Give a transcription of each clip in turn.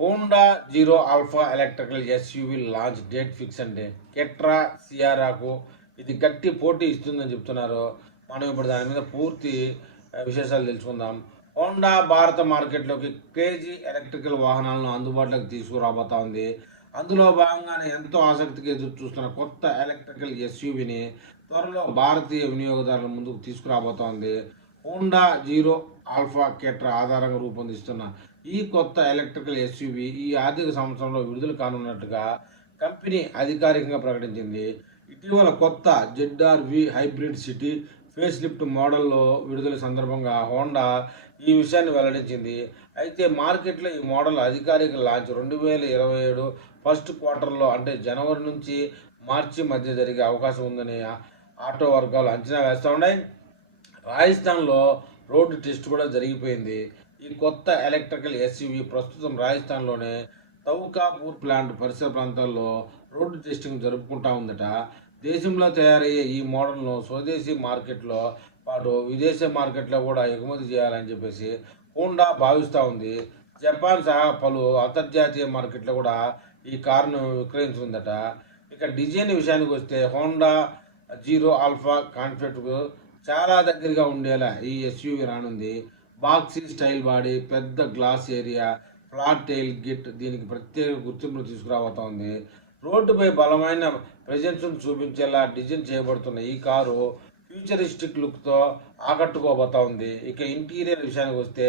Honda zero alpha electrical SUV launch date fix అండి. కెట్రా సియారాకు ఇది గట్టి పోటీ ఇస్తుందని చెప్తున్నారు. మనం ఇప్పుడు దాని మీద పూర్తి విశేషాలు తెలుసుకుందాం. హోండా భారత మార్కెట్లోకి క్రేజీ ఎలక్ట్రికల్ వాహనాలను అందుబాటులోకి తీసుకురాబోతా ఉంది. అందులో భాగంగానే ఎంతో ఆసక్తిగా ఎదురు చూస్తున్న కొత్త ఎలక్ట్రికల్ ఎస్యూవిని త్వరలో భారతీయ వినియోగదారుల ముందుకు తీసుకురాబోతోంది. హోండా జీరో ఆల్ఫా కెట్రా ఆధారంగా రూపొందిస్తున్న ఈ కొత్త ఎలక్ట్రికల్ ఎస్యూవి ఈ ఆర్థిక సంవత్సరంలో విడుదల కానున్నట్టుగా కంపెనీ అధికారికంగా ప్రకటించింది. ఇటీవల కొత్త జెడ్ఆర్వి హైబ్రిడ్ సిటీ ఫేస్ లిఫ్ట్ మోడల్లో విడుదల సందర్భంగా హోండా ఈ విషయాన్ని వెల్లడించింది. అయితే మార్కెట్లో ఈ మోడల్ అధికారిక లాంచ్ 2027 ఫస్ట్ క్వార్టర్లో అంటే జనవరి నుంచి మార్చి మధ్య జరిగే అవకాశం ఉందని ఆటో వర్గాలు అంచనా వేస్తూ ఉన్నాయి. రాజస్థాన్లో రోడ్డు టెస్ట్ కూడా జరిగిపోయింది. ఈ కొత్త ఎలక్ట్రికల్ ఎస్యూవి ప్రస్తుతం రాజస్థాన్లోనే తౌకాపూర్ ప్లాంట్ పరిసర ప్రాంతాల్లో రోడ్డు టెస్టింగ్ జరుపుకుంటా ఉందట. దేశంలో తయారయ్యే ఈ మోడల్ను స్వదేశీ మార్కెట్లో పాటు విదేశీ మార్కెట్లో కూడా ఎగుమతి చేయాలని చెప్పేసి హోండా భావిస్తూ ఉంది. జపాన్ సహా పలు అంతర్జాతీయ మార్కెట్లో కూడా ఈ కారును విక్రయించుకుందట. ఇక డిజైన్ విషయానికి వస్తే హోండా జీరో ఆల్ఫా కాన్సెప్ట్కు చాలా దగ్గరగా ఉండేలా ఈ ఎస్యూవి రానుంది. బాక్సీ స్టైల్ బాడీ, పెద్ద glass area, flat tailgate దీనికి ప్రత్యేక గుర్తింపును తీసుకురాబోతోంది. రోడ్డుపై బలమైన ప్రెజెన్స్ను చూపించేలా డిజైన్ చేయబడుతున్న ఈ కారు ఫ్యూచరిస్టిక్ లుక్తో ఆకట్టుకోబోతా ఉంది. ఇక ఇంటీరియర్ విషయానికి వస్తే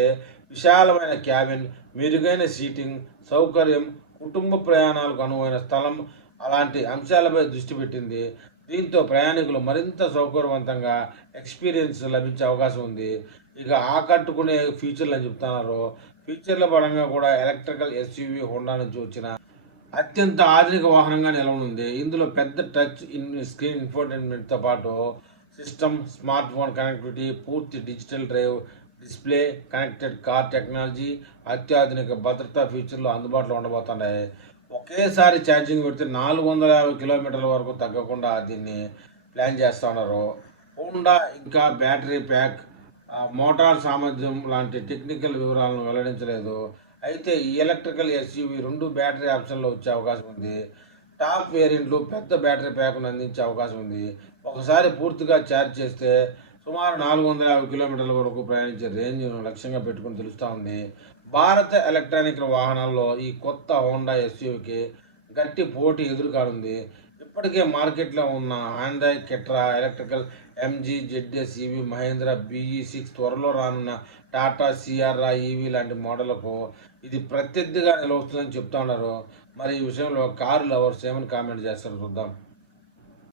విశాలమైన క్యాబిన్, మెరుగైన సీటింగ్ సౌకర్యం, కుటుంబ ప్రయాణాలకు అనువైన స్థలం అలాంటి అంశాలపై దృష్టి పెట్టింది. దీంతో ప్రయాణికులు మరింత సౌకర్యవంతంగా ఎక్స్పీరియన్స్ లభించే అవకాశం ఉంది. ఇక ఆకట్టుకునే ఫీచర్లు అని చెప్తున్నారు. ఫీచర్ల పరంగా కూడా ఎలక్ట్రికల్ ఎస్యూవి హోండా నుంచి వచ్చిన అత్యంత ఆధునిక వాహనంగా నిలవనుంది. ఇందులో పెద్ద టచ్ స్క్రీన్ ఇన్ఫోటైన్మెంట్తో పాటు సిస్టమ్, స్మార్ట్ ఫోన్ కనెక్టివిటీ, పూర్తి digital drive display, connected car technology, అత్యాధునిక భద్రతా ఫీచర్లు అందుబాటులో ఉండబోతున్నాయి. ఒకేసారి ఛార్జింగ్ పెడితే 450 కిలోమీటర్ల వరకు తగ్గకుండా దీన్ని ప్లాన్ చేస్తూ ఉన్నారు. హోండా ఇంకా బ్యాటరీ ప్యాక్, మోటార్ సామర్థ్యం లాంటి టెక్నికల్ వివరాలను వెల్లడించలేదు. అయితే ఈ ఎలక్ట్రికల్ ఎస్యూవి 2 బ్యాటరీ ఆప్షన్లో వచ్చే అవకాశం ఉంది. టాప్ వేరియంట్లు పెద్ద బ్యాటరీ ప్యాక్ను అందించే అవకాశం ఉంది. ఒకసారి పూర్తిగా ఛార్జ్ చేస్తే సుమారు 450 కిలోమీటర్ల వరకు ప్రయాణించే రేంజ్ను లక్ష్యంగా పెట్టుకుని తెలుస్తూ ఉంది. భారత ఎలక్ట్రానిక్ వాహనాల్లో ఈ కొత్త హోండా ఎస్యూవికి గట్టి పోటీ ఎదురుకానుంది. ఇప్పటికే మార్కెట్లో ఉన్న హ్యుండై కెట్రా electrical, MG ZS EV, Mahindra BE6, త్వరలో రానున్న టాటా సియారా ఈవీ లాంటి మోడళ్లకు ఇది ప్రత్యర్థిగా నిలవస్తుందని చెప్తా ఉన్నారు. మరి ఈ విషయంలో కారు లవర్స్ ఏమని కామెంట్ చేస్తారో చూద్దాం.